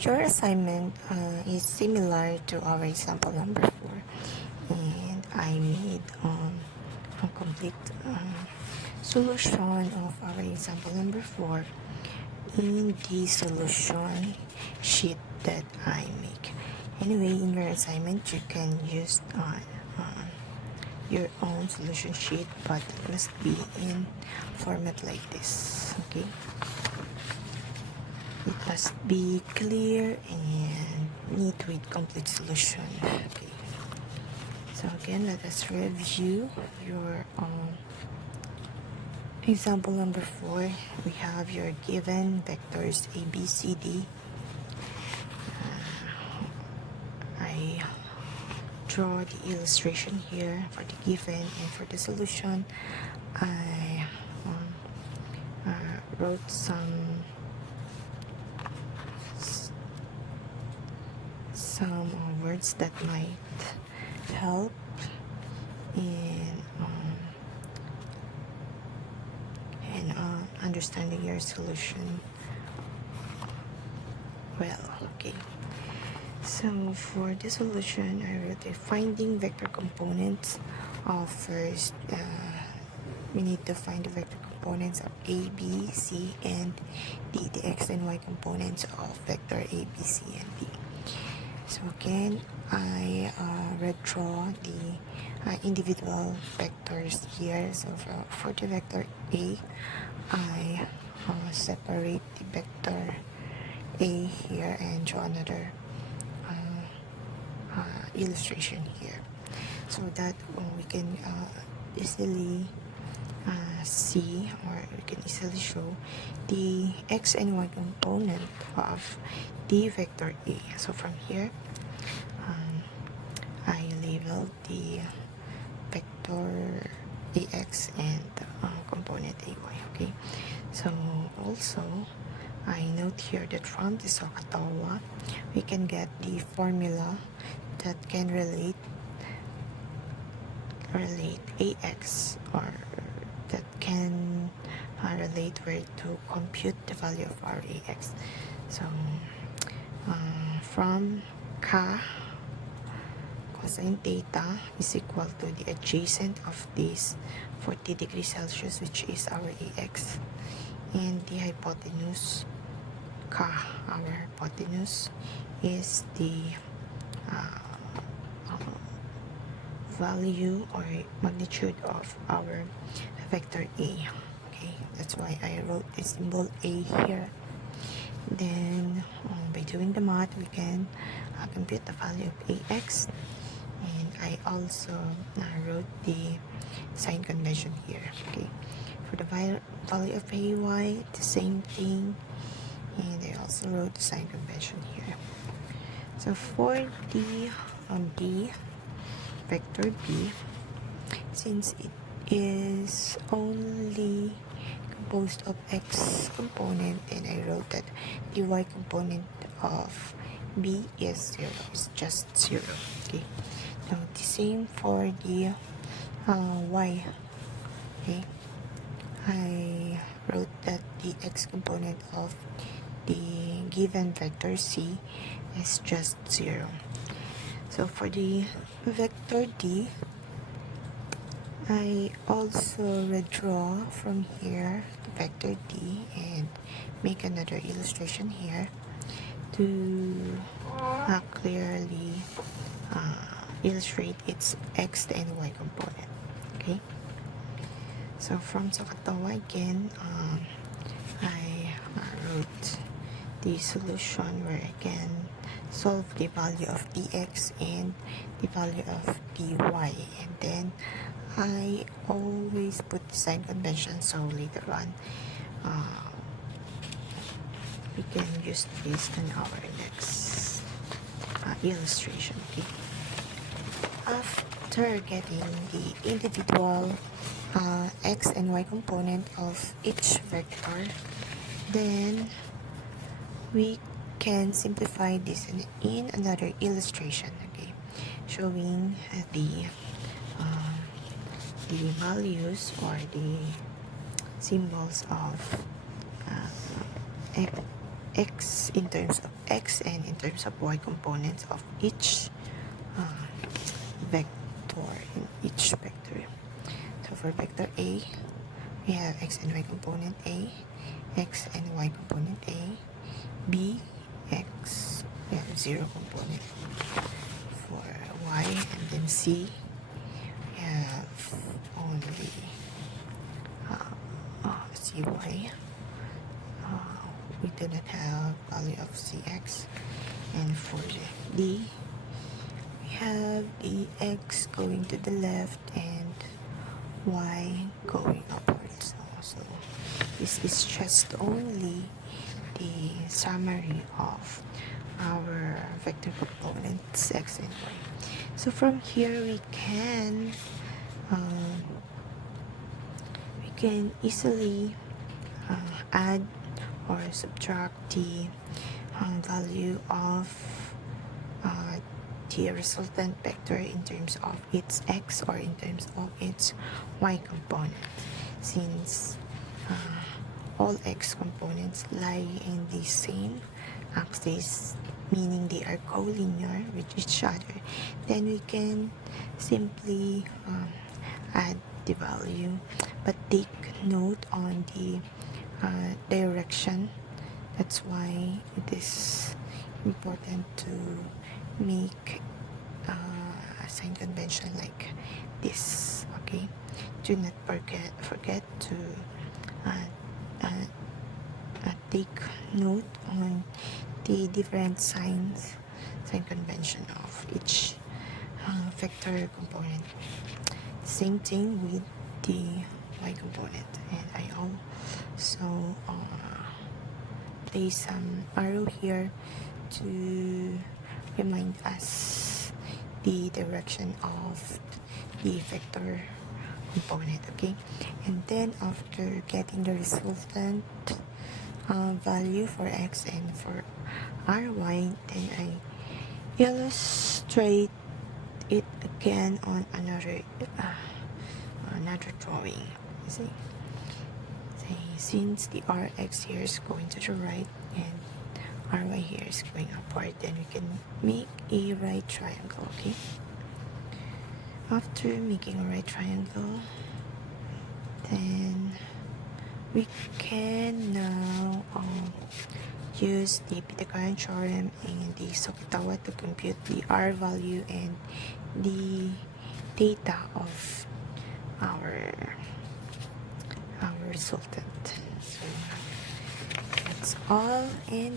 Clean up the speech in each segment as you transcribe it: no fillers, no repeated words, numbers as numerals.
Your assignment is similar to our example number 4, and I made a complete solution of our example number 4 in the solution sheet that I make. Anyway, in your assignment you can use your own solution sheet, but it must be in format like this. Okay, it must be clear and neat with complete solution. Okay, so again, let us review your example number 4. We have your given vectors a, b, c, d. I draw the illustration here for the given, and for the solution I wrote some words that might help in understanding your solution well. Okay, so for the solution I wrote finding vector components of first we need to find the vector components of a, b, c, and d, the x and y components of vector a, b, c, and d. So again, I redraw the individual vectors here. So for the vector a, I separate the vector a here and draw another illustration here, so that we can easily see, or we can easily show the x and y component of the vector a. So from here I labeled the vector ax and component ay. Okay, so also I note here that from the SOHCAHTOA we can get the formula that can relate ax, or that can relate where to compute the value of our ax. So from ka cosine theta is equal to the adjacent of this 40 degrees Celsius, which is our ax, and the hypotenuse ka, our hypotenuse, is the value or magnitude of our vector a. Okay, that's why I wrote the symbol a here. Then by doing the math we can compute the value of ax, and I also wrote the sign convention here. Okay, for the value of ay, the same thing, and I also wrote the sign convention here. So for the d, vector b, since it is only composed of x component, and I wrote that the y component of b is 0, it's just 0. Okay, now the same for the y. Okay, I wrote that the x component of the given vector c is just 0. So for the vector d, I also redraw from here the vector d and make another illustration here to clearly illustrate its x and y component. Okay, so from SOHCAHTOA again, I wrote the solution where I can solve the value of dx and the value of dy, and then I always put the sign convention, so later on we can use this in our next illustration. Okay, after getting the individual x and y component of each vector, then we can simplify this in another illustration. Okay, showing the values or the symbols of x in terms of x and in terms of y components of each vector in each vector. So for vector A, we have x and y component A, x and y component A, B, x, we have 0 component for y, and then C, we have only cy. We do not have value of cx, and for D, we have the x going to the left and y going upwards. So this is just only the summary of our vector components x and y. So from here we can easily add or subtract the value of the resultant vector in terms of its x or in terms of its y component, since all x components lie in the same axis, meaning they are collinear with each other. Then we can simply add the value, but take note on the direction. That's why it is important to make a sign convention like this. Okay, do not forget to take note on the different sign convention of each vector component. Same thing with the y component, and I also place some arrow here to remind us the direction of the vector component. Okay, and then after getting the resultant value for x and for ry, then I illustrate it again on another drawing. You see, since the rx here is going to the right and ry here is going upward, then we can make a right triangle. Okay, after making a right triangle, then we can now use the Pythagorean theorem and the Sokitawa to compute the r value and the theta of our resultant. So that's all, and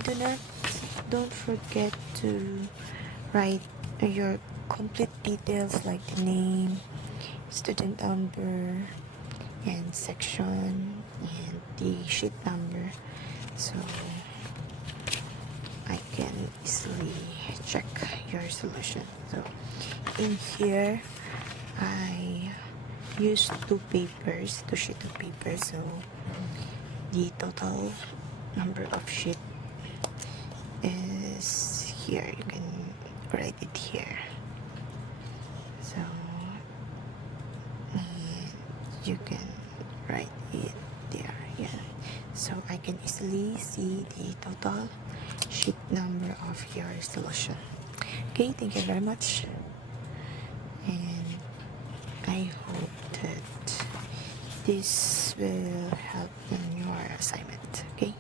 don't forget to write your complete details like the name, student number, and section, and the sheet number, so I can easily check your solution. So in here I used two sheets of paper, so the total number of sheet is here. You can write it here. So you can write it there. Yeah. So I can easily see the total sheet number of your solution. Okay, thank you very much, and I hope that this will help in your assignment. Okay.